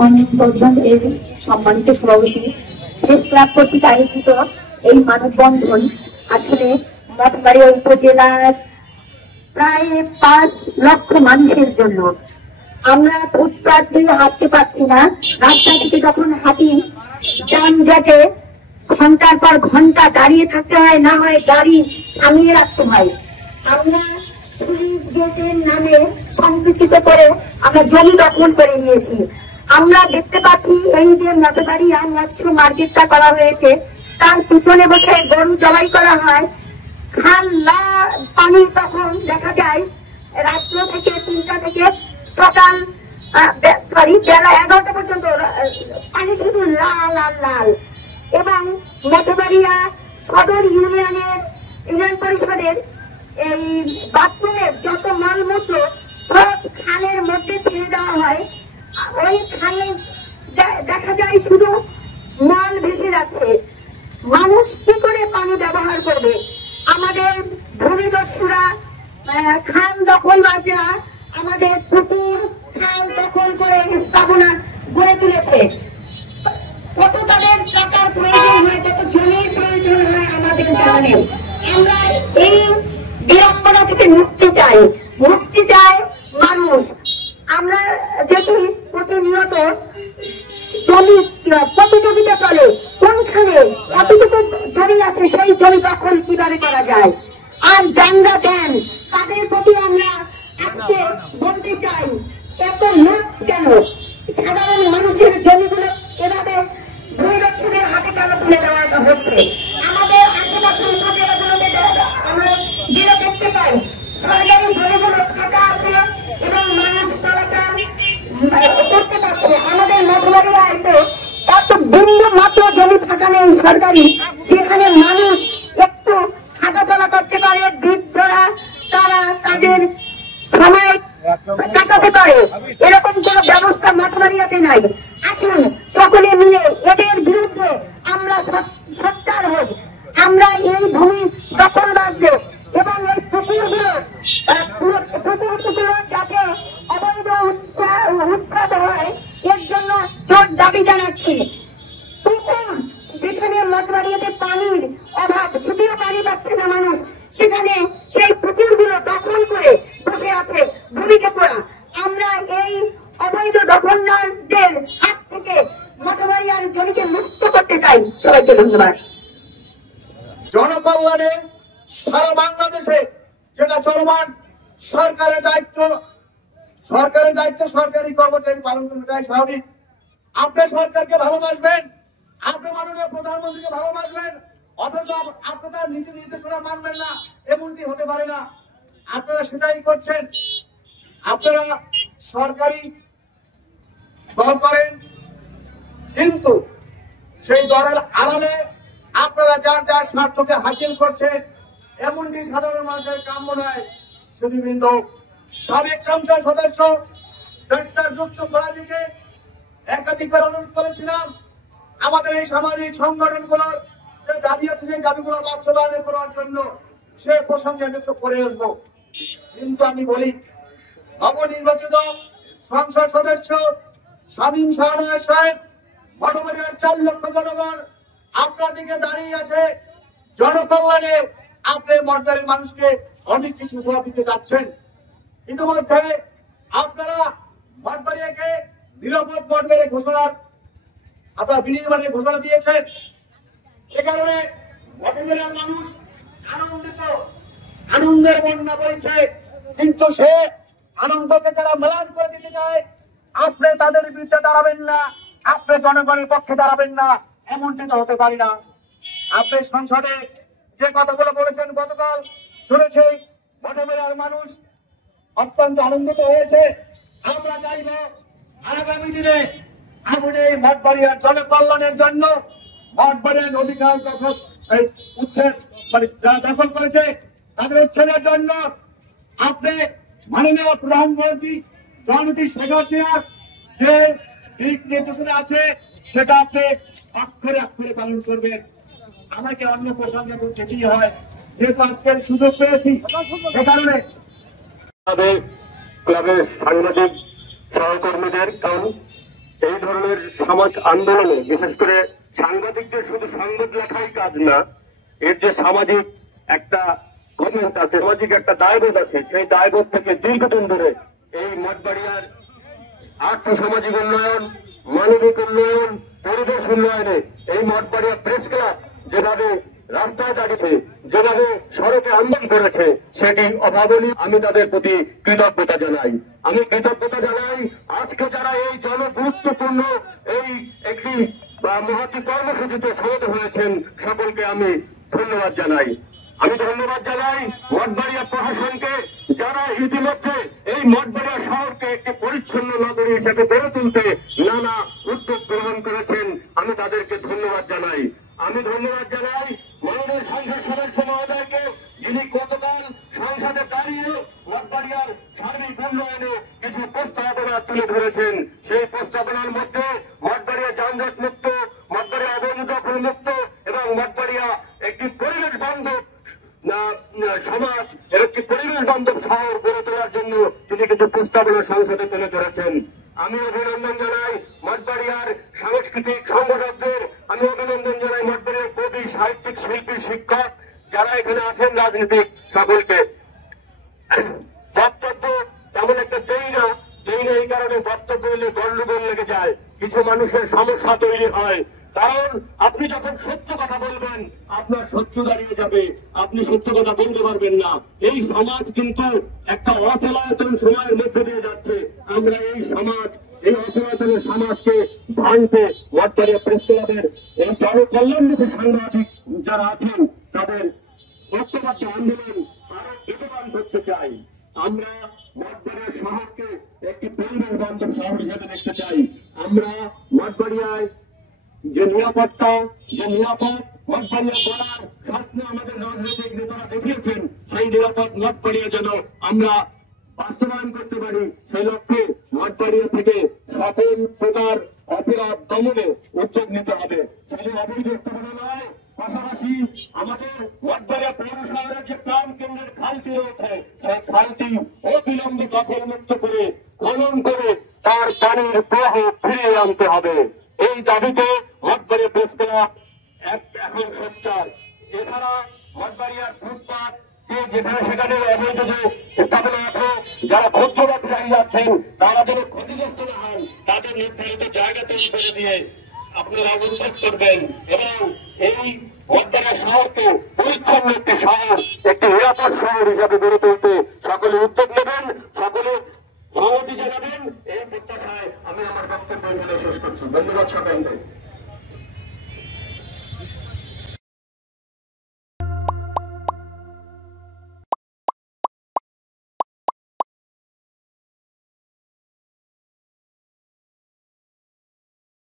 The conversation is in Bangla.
মানববন্ধন এর সম্মানিত সভাপতি প্রেস ক্লাব কর্তৃক আয়োজিত এই মানববন্ধন আসলে মঠবাড়িয়া উপজেলার প্রায় 5 লক্ষ মানুষের জন্য। আমরা ফুটপাত দিয়ে হাঁটতে পারছি না, রাস্তা থেকে যখন হাঁটি যানজটে ঘন্টার পর ঘন্টা দাঁড়িয়ে থাকতে হয়, না হয় গাড়ি থামিয়ে রাখতে হয়। আমরা পুলিশ গেটের নামে সংকুচিত করে আমরা জমি দখল করে নিয়েছি। আমরা দেখতে পাচ্ছি এই যে মঠবাড়িয়া মৎস্য মার্কেটটা করা হয়েছে, তার পিছনে বসে গরু জবাই করা হয়। খাল্লা পানি তখন দেখা যায় রাত্র থেকে 3টা থেকে সকাল বেলা 11টা পর্যন্ত পানি শুধু লাল আর লাল। এবং মঠবাড়িয়া সদর ইউনিয়ন পরিষদের এই বাথরুমের যত মালমূত্র সব খালের মধ্যে ছেড়ে দেওয়া হয়। ওই খালে দেখা যায় শুধু মাল ভেসে যাচ্ছে। মানুষ কি করে পানি ব্যবহার করবে? আমাদের ভূমিদস্যুরা খাল দখলবাজরা আমাদের পুকুর খাল দখল করে স্থাপনা গড়ে তুলেছে। কত তাদের টাকার প্রয়োজন হয়, কত জমির প্রয়োজন হয় আমাদের জানা নেই। আমরা এই বিড়ম্বনা থেকে মুক্তি চাই মানুষ। আমরা দেখি প্রতিনিয়ত জমি প্রতিযোগিতা চলে, কোনখানে এতটুকু জমি আছে সেই জমি দখল কিভাবে করা যায়। আর যারা দেন তাদের প্রতি আমরা আজকে বলতে চাই, এত লোক কেন? সাধারণ মানুষের জমিগুলো এভাবে ভূমিদস্যুদের হাতে কেন তুলে দেওয়া হচ্ছে? আমাদের আশেপাশের উপজেলাগুলোতে আমরা গেলে দেখতে পাই সরকারি জমিগুলো ফাঁকা আছে এবং মানুষ চলাচল করতে পারছে। আমাদের মঠবাড়িয়ায় এত বিন্দু মাত্র জমি ফাঁকা নেই সরকারি, যেখানে মানুষ একটু হাঁটাচলা করতে পারে, বৃদ্ধরা তারা তাদের সময় কাটাতে পারে, এরকম কোন ব্যবস্থা মঠবাড়িয়াতে নাই। আসুন সকলে মিলে এদের বিরুদ্ধে আমরা সোচ্চার হই। আমরা এই ভূমি দখলবাজদের এবং এই পুকুরগুলো যাতে অবৈধ উচ্ছেদ হয় এর জন্য জোর দাবি জানাচ্ছি। পুকুর যেখানে মঠবাড়িয়াতে পানির অভাব, শুধুও পানি পাচ্ছে না মানুষ, সেখানে সেই পুকুরগুলো দখল করে বসে আছে ভূমিকে করা। আমরা এই অবৈধ দখলদারদের হাত থেকে মঠবাড়িয়ার জমিকে মুক্ত করতে চাই। সবাইকে ধন্যবাদ। জনকল্যাণে সারা বাংলাদেশে যেটা চলমান সরকারের দায়িত্ব সরকারি কর্মচারী পালন করাটাই স্বাভাবিক। আপনি সরকারকে ভালোবাসবেন, আপনি মাননীয় প্রধানমন্ত্রীকে ভালোবাসবেন, অথচ আপনার নীতি নির্দেশনা মানবেন না, এমনটি হতে পারে না। আপনারা সেটাই করছেন। আপনারা সরকারি দল করেন, কিন্তু সেই দলের আড়ালে আপনারা যার যার স্বার্থকে হাসিল করছেন, এমনটি সাধারণ মানুষের কাম্য নয়। সুধীবৃন্দ, সাবেক সংসদ সদস্য ডক্টর জুচ্চু ফরাজিকে একাধিকবার অনুরোধ করেছিলাম আমাদের এই সামাজিক সংগঠনগুলোর যে দাবি আছে সেই দাবিগুলো বাস্তবায়ন করার জন্য। সে প্রসঙ্গে আমি একটু পরে আসবো, কিন্তু আমি বলি নবনির্বাচিত সংসদ সদস্য শামীম শাহনায়াজ সাহেব, মঠবাড়িয়ার 4 লক্ষ জনগণ আপনার দিকে দাঁড়িয়ে আছে। জনকল্যাণে আপনি মঠবাড়িয়ার মানুষকে অনেক কিছু উপহার দিতে যাচ্ছেন। ইতিমধ্যে আপনারা মঠবাড়িয়াকে নিরাপদ মঠবাড়িয়া ঘোষণার আপনারা বিনির্মাণের ঘোষণা দিয়েছেন। এ কারণে মঠবাড়িয়ার মানুষ আনন্দিত, আনন্দের বন্যা বইছে। কিন্তু সে আনন্দকে যারা ম্লান করে দিতে চায়, আপনি তাদের বিরুদ্ধে দাঁড়াবেন না, আপনি জনগণের পক্ষে দাঁড়াবেন না, এমনটি তো হতে পারি না। আপনি সংসদে যে কথাগুলো বলেছেন গতকাল শুনেছি, মঠবাড়িয়ার মানুষ অত্যন্ত আনন্দিত হয়েছে। আমরা চাইব আগামী দিনে আপনি এই মঠবাড়িয়ার জনকল্যাণের জন্য মঠবাড়িয়ার অধিকার উচ্ছেদ যারা দখল করেছে তাদের উচ্ছেদের জন্য আপনি মাননীয় প্রধানমন্ত্রী জননেত্রী শেখ হাসিনার যে দিক নির্দেশনা আছে সেটা আপনি অক্ষরে অক্ষরে পালন করবেন। আমাকে অন্য প্রসঙ্গে যেতেই হয়, যেহেতু আজকের সুযোগ পেয়েছি সে কারণে ক্লাবের সাংবাদিক সহকর্মীদের কারণ এই ধরনের সমাজ আন্দোলনে বিশেষ করে সাংবাদিকদের শুধু সংবাদ লেখাই কাজ না, এর যে সামাজিক একটা কমেন্ট আছে, সামাজিক একটা দায়বোধ আছে, সেই দায়বোধ থেকে দীর্ঘদিন ধরে এই মঠবাড়িয়ার আর্থসামাজিক উন্নয়ন, মানবিক উন্নয়ন, পরিবেশ উন্নয়নে এই মঠবাড়িয়া প্রেস ক্লাব যেভাবে রাস্তায় দাঁড়িয়েছে, যেভাবে সড়কে আন্দোলন করেছে, সেটি অভাবনীয়। আমি তাদের প্রতি কৃতজ্ঞতা জানাই। আজকে যারা এই জনগুরুত্বপূর্ণ এই একটি মহতি কর্মসূচিতে সমবেত হয়েছেন, সকলকে আমি ধন্যবাদ জানাই। মঠবাড়িয়া প্রশাসনকে, যারা ইতিমধ্যে এই মঠবাড়িয়া শহরকে একটি পরিচ্ছন্ন নগরী হিসেবে গড়ে তুলতে নানা উদ্যোগ গ্রহণ করেছেন, আমি তাদেরকে ধন্যবাদ জানাই। মাননীয় সংসদ সদস্য মহোদয়কে, যিনি গতকাল সংসদে দাঁড়িয়ে মঠবাড়িয়ার সার্বিক উন্নয়নে কিছু প্রস্তাবনা তুলে ধরেছেন। সেই প্রস্তাবনার মধ্যে মঠবাড়িয়া যানজট মুক্ত, মঠবাড়িয়া অবৈধ দখল মুক্ত এবং মঠবাড়িয়া একটি পরিবেশ বান্ধব সমাজ, একটি পরিবেশ বান্ধব শহর গড়ে তোলার জন্য তিনি কিছু প্রস্তাবনা সংসদে তুলে ধরেছেন। আমি অভিনন্দন জানাই মঠবাড়িয়ার সাংস্কৃতিক সংগঠকদের, আমি অভিনন্দন জানাই মঠবাড়িয়ার কবি, সাহিত্যিক, শিল্পী, শিক্ষক যারা এখানে আছেন, রাজনীতিক সকলকে। বক্তব্য তেমন একটা দেই না এই কারণে বক্তব্য হলে গন্ডগোল লেগে যায়, কিছু মানুষের সমস্যা তৈরি হয়। কারণ আপনি যখন সত্য কথা বলবেন, আপনার শত্রু দাঁড়িয়ে যাবে, আপনি সত্য কথা বলতে পারবেন না। এই সমাজ কিন্তু একটা অচলায়তন সময়ের মধ্যে দিয়ে যাচ্ছে। আমরা এই অচলায়তনের সমাজকে ভাঙতে মঠবাড়িয়া প্রেস ক্লাবের এই জনকল্যাণমুখী সাংবাদিক যারা আছেন, তাদের ঐক্যবদ্ধ আন্দোলন আরো বেগবান করতে চাই। আমরা মঠবাড়িয়া শহরকে একটি পরিবেশ বান্ধব শহর হিসেবে দেখতে চাই। আমরা মঠবাড়িয়ায় যে নিরাপদ মঠবাড়িয়া গড়ার স্বপ্ন আমাদের রাজনৈতিক নেতারা দেখিয়েছেন, সেই নিরাপদ মঠবাড়িয়া যেন আমরা বাস্তবায়ন করতে পারি, সেই লক্ষ্যে মঠবাড়িয়া থেকে সকল প্রকার অপরাধ দমনে উদ্যোগ নিতে হবে। শুধু অবৈধ স্থাপনা নয়, পাশাপাশি আমাদের মঠবাড়িয়া পৌর শহরের যে প্রাণ কেন্দ্রের খালটি রয়েছে, সেই খালটি অবিলম্বে দখল মুক্ত করে, খনন করে তার পানির প্রবাহ ফিরিয়ে আনতে হবে। এই দাবিতে মঠবাড়িয়া প্রেস ক্লাব এখন সোচ্চার। এছাড়া মঠবাড়িয়ার ফুটপাত যেখানে সেখানে অবৈধ যে স্থাপনা আছে, যারা ক্ষুদ্র ব্যবসায়ী যাচ্ছেন, তারা যেন ক্ষতিগ্রস্ত না হন, তাদের নির্ধারিত জায়গা তৈরি করে দিয়ে আপনারা উচ্ছেদ করবেন এবং এই মঠবাড়িয়া শহরকে পরিচ্ছন্ন একটি শহর, একটি নিরাপদ শহর হিসাবে গড়ে তুলতে সকলে উদ্যোগ নেবেন, সকলে সংহতি জানাবেন। এই প্রত্যাশায় আমি আমার বক্তব্য শেষ করছি। ধন্যবাদ সকলকে।